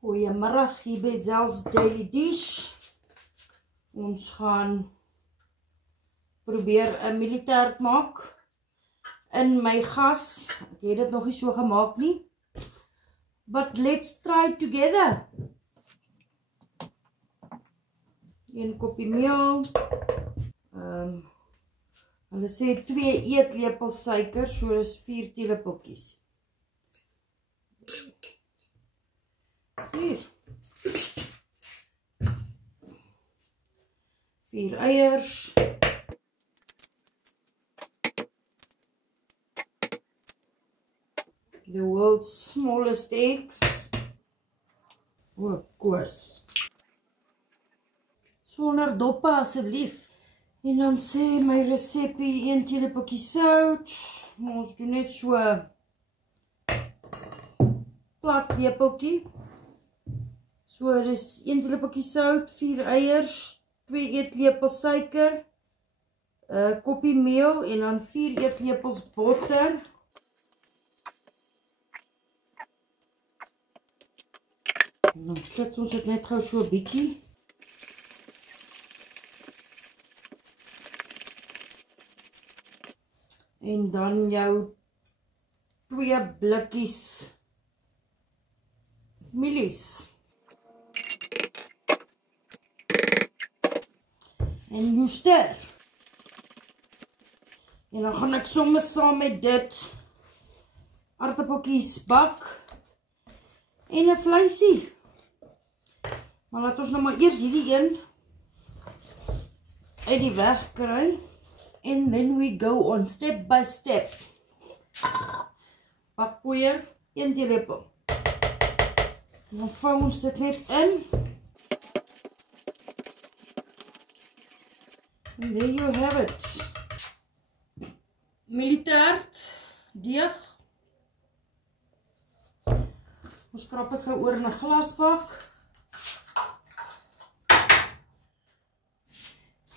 Goeiemiddag hier by Zel's Daily Dish. Ons gaan probeer 'n militair maak in my gas. Ek het dit nog nie so gemaak nie. But let's try together. 1 koppie meel. Hulle sê 2 eetlepels suiker, so dis 4 teelepeltjies. 4 eiers. The world's smallest eggs. Koos. Sonder doppe asseblief. En dan sê my resepie 1 teelepeltjie sout. Maar ons doen net so plat lepeltjie. So dis 1 teelepeltjie sout, 4 eiers, 2 eetlepels suiker, 'n koppie meel en dan 4 eetlepels botter. En dan klits ons dit net gou so 'n bietjie. En dan jou 2 blikkies mielies. En joester. En dan gaan ek sommer saam met dit aardappeltjies bak en 'n vleisie. Maar laat ons nou maar eers hierdie een uit die weg kry. And then we go on step by step. Bakpoeier, 1 teelepel. Dan vou ons dit net in. And there you have it. Militair deeg. Ons krap dit gou oor in 'n glasbak.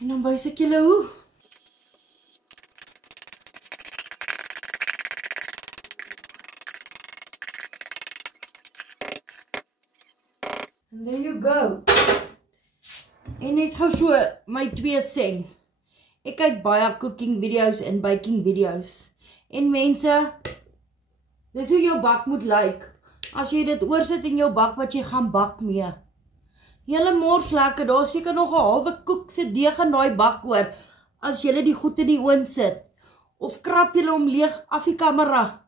En dan wys ek julle hoe. And there you go. En net gou so my 2 sent. Ek kyk baie cooking video's en baking video's. En mense, dis hoe jou bak moet lyk. As jy dit oorsit in jou bak wat jy gaan bak mee. Julle mors lekker, daar seker nog 'n halwe koek se deeg in daai bak oor. As julle die goed in die oond sit. Of krap julle hom leeg af die kamera.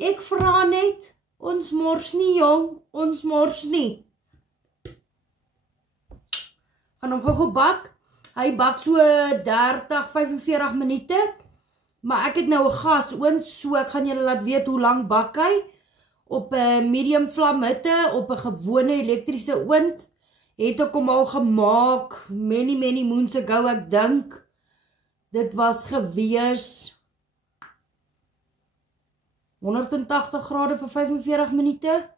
Ek vra net, ons mors nie jong, ons mors nie. Gaan hom gou bak. Hy bak so 30-45 minute. Maar ek het nou 'n gasoond, so ek gaan julle laat weet hoe lank bak hy. Op 'n medium vlam hitte, op 'n gewone elektriese oond. Het ek hom al gemaak many moons ago, ek dink. Dit was gewees 180 grade vir 45 minute.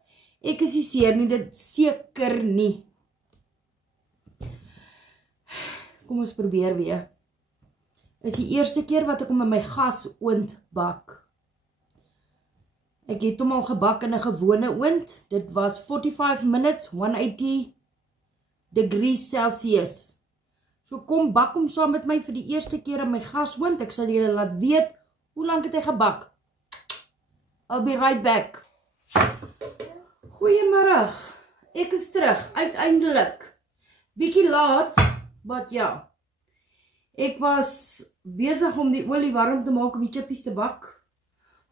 Ek is nie seker nie, dit seker nie. Kom ons probeer weer. Is die eerste keer wat ek hom in my gasoond bak. Ek het hom al gebak in 'n gewone oond. Dit was 45 minutes, 180 degrees Celsius. So kom bak hom saam met my vir die eerste keer in my gasoond. Ek sal julle laat weet hoe lank het hy gebak. I'll be right back. Goeiemiddag. Ek is terug, uiteindelik. Bietjie laat, but ja. Ek was besig om die olie warm te maak om die chippies te bak.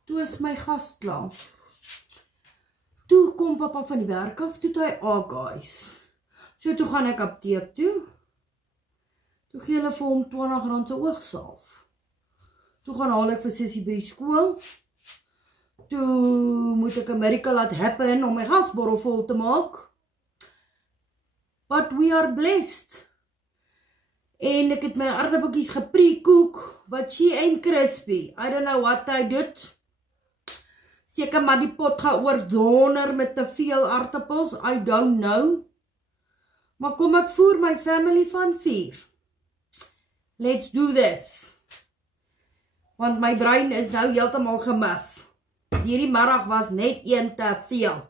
Toe is my gas klaar. Toe kom papa van die werk af, toe hy, guys. So toe gaan ek apteek toe. Toe gee hulle vir hom R20 se oogsalf. Toe gaan haal ek vir Sissie by die skool. Toe moet ek 'n miracle laat happen om my gasbottel vol te maak. But we are blessed. En ek het my aardappeltjies geprekook, but she ain't crispy. I don't know what I did. Seker maar die pot gaan oordonder met te veel aardappels, I don't know. Maar kom ek voer my family van 4. Let's do this. Want my brein is nou heeltemal gemif. Hierdie middag was net een te veel.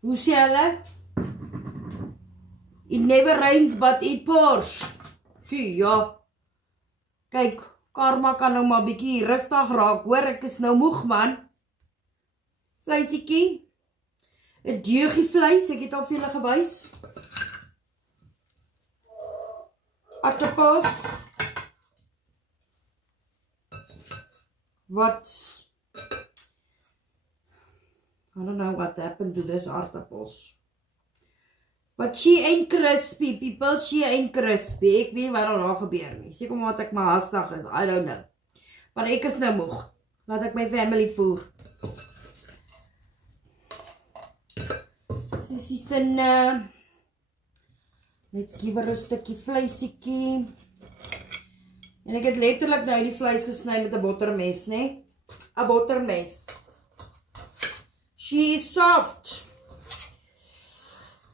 Hoe sê hulle? It never rains but it pours. Zie, ja. Kyk, Karma kan nou maar bietjie rustig raak, hoor, ek is nou moeg, man. Vleisiekie. 'n deurgie vleis, ek het al vir julle gewys. Aartappels. Wat? I don't know what happened to this aartappels. But she ain't crispy, people, she ain't crispy. Ek weet nie wat daar gebeur nie. Seker omdat ek maar haastig is, I don't know. Maar ek is nou moeg. Laat ek my family voer. Sissie sinne. Let's give her 'n stukkie vleisiekie. En ek het letterlik nou die vleis gesny met 'n bottermes, né? 'n bottermes. She is soft.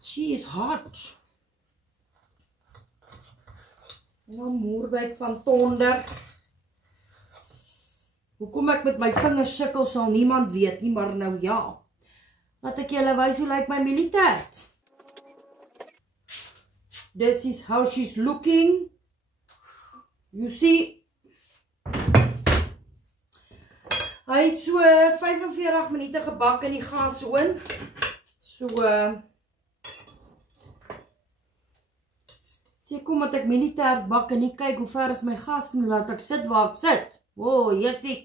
She is hot. En dan moerdheid van tonder. Hoekom ek met my vingers sukkel sal niemand weet nie, maar nou ja. Laat ek julle wys hoe lyk my militert. This is how she's looking. You see. Hy het so 45 minute gebak in die gasoon. So sê kom dat ek militêr bak en nie kyk hoe ver is my gas en laat ek sit waar ek sit. O, jessie.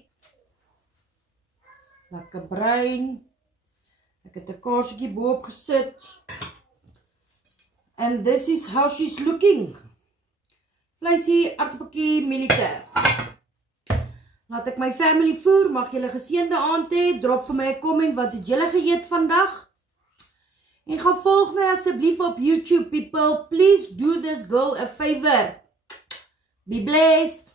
Lekker bruin. Ek het 'n kaartjie bo-op gesit. And this is how she's looking. Vleisie, aartappeltjie, militêr. Laat ek my family voer, mag julle geseënde aand hê, drop vir my 'n comment, wat het julle geëet vandag? En gaan volg my asseblief op YouTube, people. Please do this girl a favor. Be blessed.